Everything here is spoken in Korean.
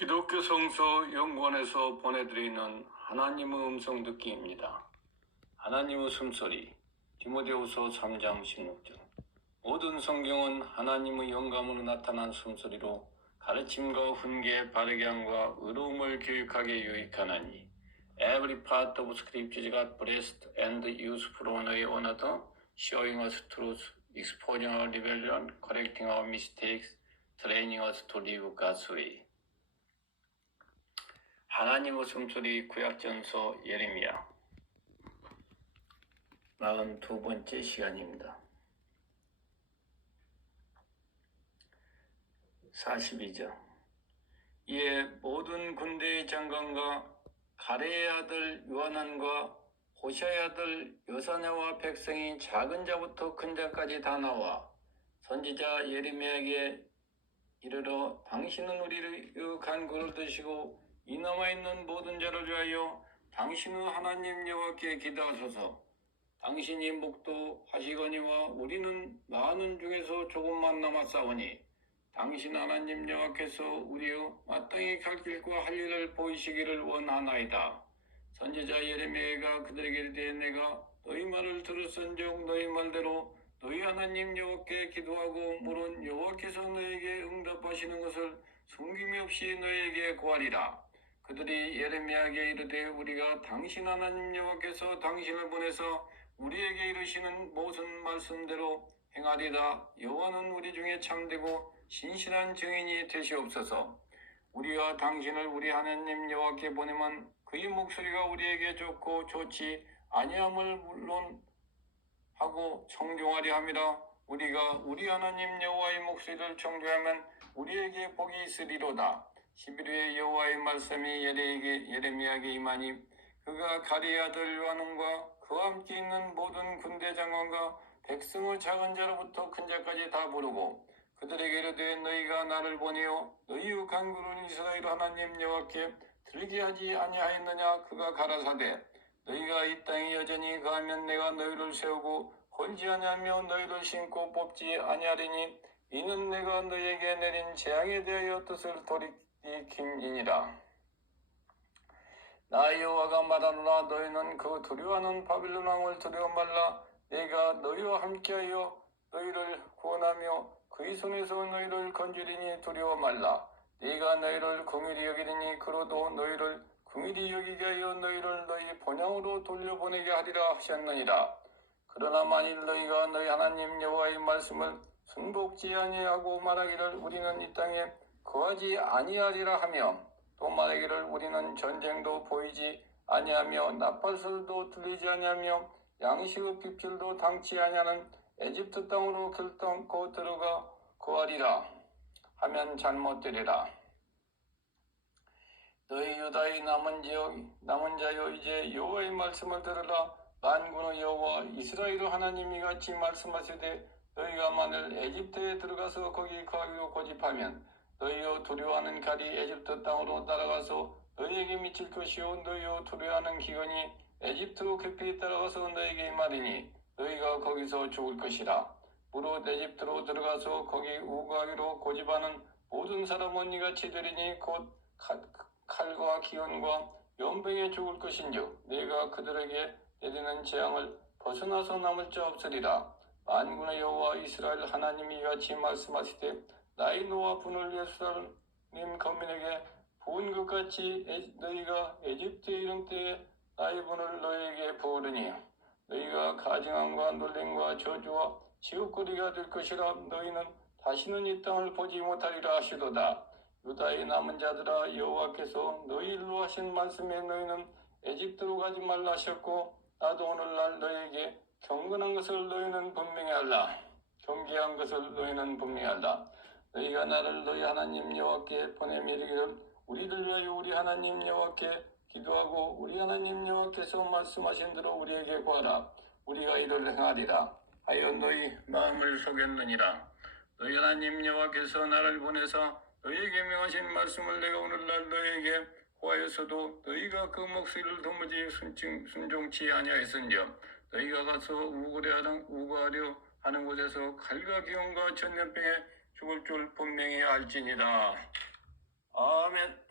기독교 성서 연구원에서 보내드리는 하나님의 음성 듣기입니다. 하나님의 숨소리 디모데후서 3장 16절 모든 성경은 하나님의 영감으로 나타난 숨소리로 가르침과 훈계, 바르게 함과 의로움을 교육하게 유익하나니 Every part of scripture is blessed and useful on a another, showing us truth, exposing our rebellion, correcting our mistakes, training us to live God's way. 하나님의 숨소리 구약전서 예레미야 42번째 시간입니다. 42절 이에 모든 군대의 장관과 가레의 아들 요하난과 호샤의 아들 요사냐와 백성이 작은 자부터 큰 자까지 다 나와 선지자 예레미야에게 이르러 당신은 우리의 간구를 드시고 이 남아 있는 모든 자를 위하여 당신의 하나님 여호와께 기도하소서. 당신이 목도하시거니와 우리는 많은 중에서 조금만 남았사오니 당신 하나님 여호와께서 우리의 마땅히 갈 길과 할 일을 보이시기를 원하나이다. 선지자 예레미야가 그들에게 대해 내가 너희 말을 들었은즉 너희 말대로 너희 하나님 여호와께 기도하고 물은 여호와께서 너에게 응답하시는 것을 숨김이 없이 너에게 구하리라. 그들이 예레미야에게 이르되 우리가 당신 하나님 여호와께서 당신을 보내서 우리에게 이르시는 모든 말씀대로 행하리다. 여호와는 우리 중에 참되고 신실한 증인이 되시옵소서. 우리가 당신을 우리 하나님 여호와께 보내면 그의 목소리가 우리에게 좋고 좋지 아니함을 물론 하고 청종하리 함이라. 우리가 우리 하나님 여호와의 목소리를 청종하면 우리에게 복이 있으리로다. 11회의 여호와의 말씀이 예레에게 예레미야에게 임하니 그가 가리 아들 요한과 그와 함께 있는 모든 군대 장관과 백성의 작은 자로부터 큰 자까지 다 부르고 그들에게 이르되 너희가 나를 보내어 너희의 간구를 이스라엘 하나님 여호와께 들게 하지 아니하였느냐? 그가 가라사대 너희가 이 땅에 여전히 가면 내가 너희를 세우고 홀지 아니하며 너희를 신고 뽑지 아니하리니 이는 내가 너희에게 내린 재앙에 대하여 뜻을 돌이 킴이니라. 나 여호와가 말하노라 너희는 그 두려워하는 바빌론 왕을 두려워 말라. 내가 너희와 함께하여 너희를 구원하며 그의 손에서 너희를 건지리니 두려워 말라. 네가 너희를 궁일이 여기리니 그로도 너희를 궁일이 여기게 하여 너희를 너희 본향으로 돌려보내게 하리라 하셨느니라. 그러나 만일 너희가 너희 하나님 여호와의 말씀을 순복지 아니하고 말하기를 우리는 이 땅에 거하지 아니하리라 하며 또 말하기를 우리는 전쟁도 보이지 아니하며 나팔설도 들리지 아니하며 양식의 빗길도 당치 아니하는 에집트 땅으로 결단코 들어가 거하리라 하면 잘못되리라. 너희 유다의 남은 지역 남은 자여 이제 여호와의 말씀을 들으라. 만군의 여호와 이스라엘 하나님이 같이 말씀하시되 너희가 만일 에집트에 들어가서 거기 거하기로 고집하면 너희여 두려워하는 가리 에집트 땅으로 따라가서 너희에게 미칠 것이요 너희여 두려워하는 기근이 에집트로 깊이 따라가서 너희에게 말이니 너희가 거기서 죽을 것이라. 무릇 에집트로 들어가서 거기 우거하기로 고집하는 모든 사람은 이같이 되리니 곧 칼- 칼과 기근과 연병에 죽을 것인즉 내가 그들에게 내리는 재앙을 벗어나서 남을 자 없으리라. 만군의 여호와 이스라엘 하나님이 이같이 말씀하시되 나의 노와 분을 예루살렘 거민에게 부은 것 같이 에- 너희가 에집트에 이른 때에 나의 분을 너희에게 부으르니 너희가 가증함과 놀림과 저주와 지옥거리가 될 것이라 너희는 다시는 이 땅을 보지 못하리라 하시도다. 유다의 남은 자들아 여호와께서 너희로 하신 말씀에 너희는 에집트로 가지 말라 하셨고 나도 오늘날 너희에게 경건한 것을 너희는 분명히 알라. 경계한 것을 너희는 분명히 알라 너희가 나를 너희 하나님 여호와께 보내며 이르기를 우리를 위하여 우리 하나님 여호와께 기도하고 우리 하나님 여호와께서 말씀하신 대로 우리에게 구하라. 우리가 이를 행하리라. 하여 너희 마음을 속였느니라. 너희 하나님 여호와께서 나를 보내서 너희에게 명하신 말씀을 내가 오늘날 너희에게 구하였어도 너희가 그 목소리를 도무지 순종, 순종치 아니하였은즉 너희가 가서 우거하려, 하는 곳에서 칼과 기온과 전염병에 죽을 줄 분명히 알지니라. 아멘.